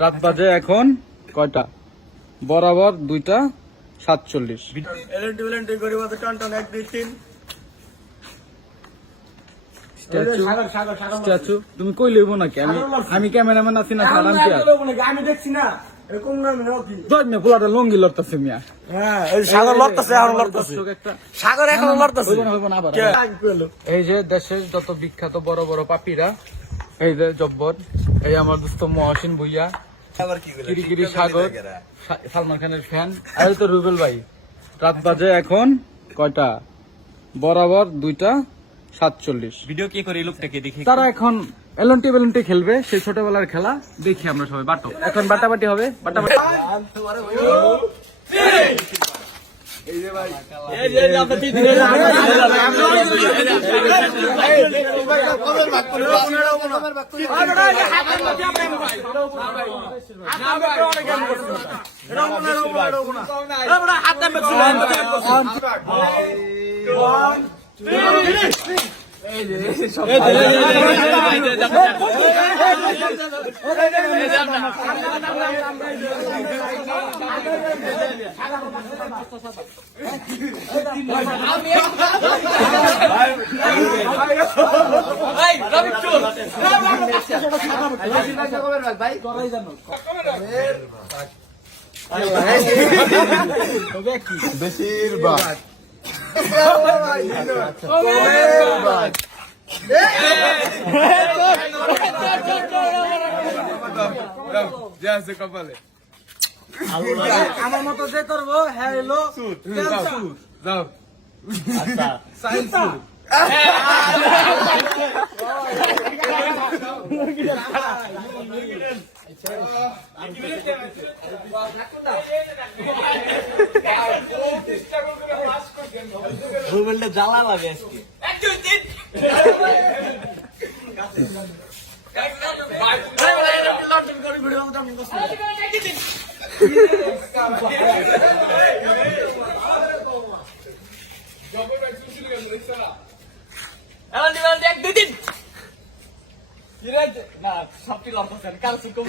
রাত বাজে এখন কয়টা? বরাবর 2টা 47। স্ট্যাচু তুমি কই লইব নাকি? আমি ক্যামেরাম্যান আছি না? আমি দেখছি না এরকম না পোলাটা লঙ্গি লড়তেছে মিয়া। সাগর লড়তেছে এখন লড়তেছে সাগর এখন লড়তেছে এই যে দেশের যত বিখ্যাত বড় বড় পাপিরা, এই যে জব্বর, এই আমার দোস্ত মহসিন ভুইয়া, কিরিকিরি সাগর, সালমান খানের ফ্যান, আর তো রুবেল ভাই। রাত বাজে এখন কয়টা? বরাবর 2টা 47। ভিডিও কে করে এই লোকটাকে দেখি। তারা এখন এলন্টি খেলবে, সেই ছোটবেলার খেলা দেখি আমরা সবাই। বাটো এখন বাটাবাটি হবে, বাটাবাটি। বেশিরভাগ কপালে আমার মতো যে করবো হ্যাঁ এলো যাও রুবেলটা জ্বালা লাগে আজকে। না সবটি লম্বা কাল সুকম